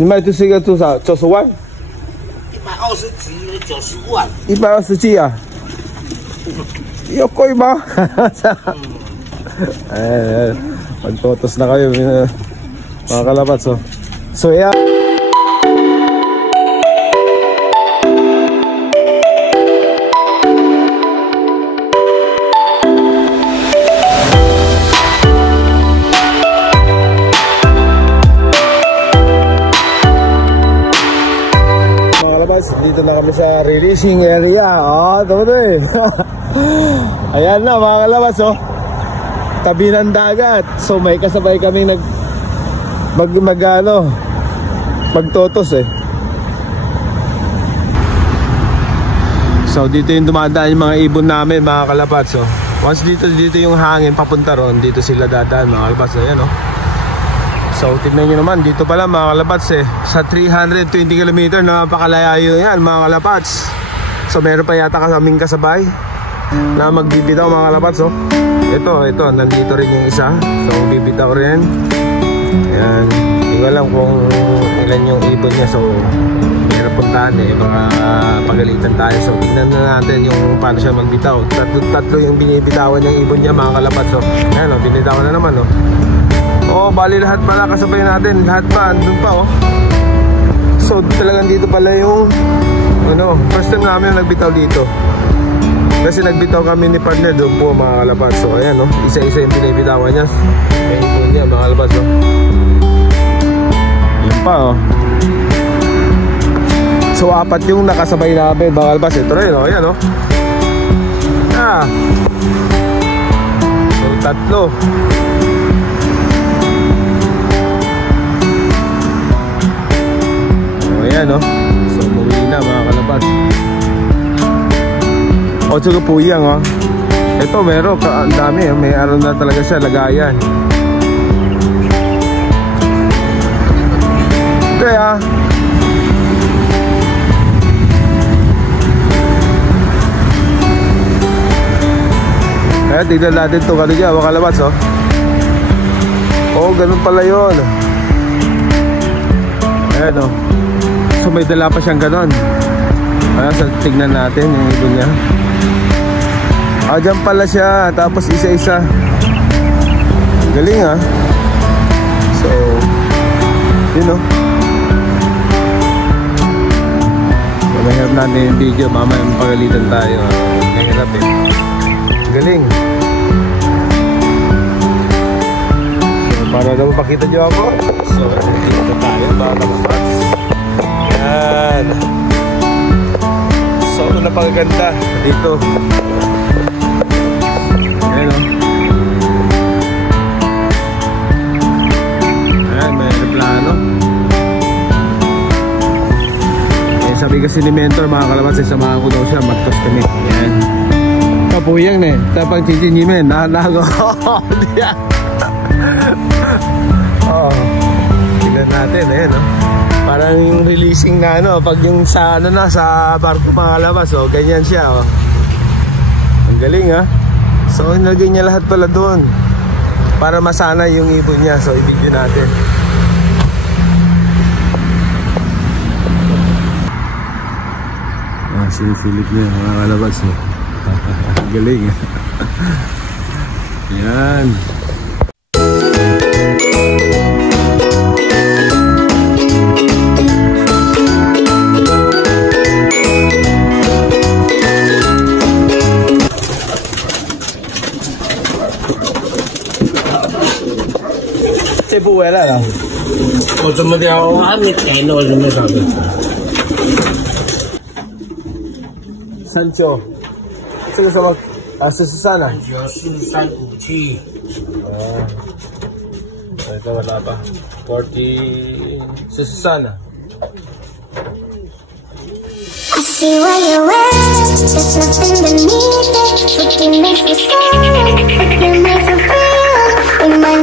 你卖这是一个多少？90万120几，90万。120几啊？有贵吗？magtotos na kayo mga kalabats. So yeah. Dito na kami sa releasing area. Ito eh. Ayan na mga kalabas, tabi ng dagat. So may kasabay kami magtotos eh. So dito yung dumadaan yung mga ibon namin mga kalabas. So once dito yung hangin papunta ron, dito sila dadaan mga kalabas. Ayan So tignan nyo naman, dito pala mga kalapats sa 320 km, napakalayo yan mga kalapats. So meron pa yata kaming kasabay na magbibitaw mga kalapats. Ito, nandito rin yung isa. So bibitaw rin. Ayan, hindi ko alam kung ilan yung ibon niya. So meron puntahan baka pagalitan tayo. So tignan na natin yung paano siya magbitaw. Tatlo yung binibitawan yung ibon niya mga kalapats. So ayan binitawan na naman bali lahat pala kasabay natin. Lahat pa, andun pa So talagang dito pala yung first time namin nagbitaw dito. Kasi nagbitaw kami ni partner doon po mga kalabas. So ayan isa-isa yung binibitawan niya. May ipon niya mga kalabas Yan pa So 4 yung nakasabay namin mga kalabas. Ito rin ayan So 3 Ayan So umuwi na mga kalabas. Tsaka puyang Ito meron ang dami may araw na talaga siya lagayan. Kaya tignan natin ito kanina mga kalabas ganun pala yun. Ayan So may dala pa siyang ganon. Tignan natin yung ibon niya. Dyan pala siya. Tapos isa-isa. Galing So yun mahirap natin yung video. Mamaya mapagalitan tayo. Mahirap Galing. So para daw pakita niyo ako. So dito tayo mga kalabats. Yan. So napakaganda dito. Ayan Ayan, may aeroplano. Sabi kasi ni mentor mga kalabas samahan ko daw siya, magtos kami. Yan. Kapuyang tapang chichinimen. Nahanago. Tignan natin parang yung releasing na pag yung sa sa barko mga kalabas ganyan siya Ang galing So nilagay niya lahat pala doon para masanay yung ibon niya. So i-video natin. Sinisilip niya mga kalabas Galing Yan.不回来了，我怎么的？我还没带呢，我怎么上的？39，这个什么43啊？4357。ito wala pa. 43 na. I see where you went, there's nothing beneath it. Forgive me for saying, forgive me for real. In my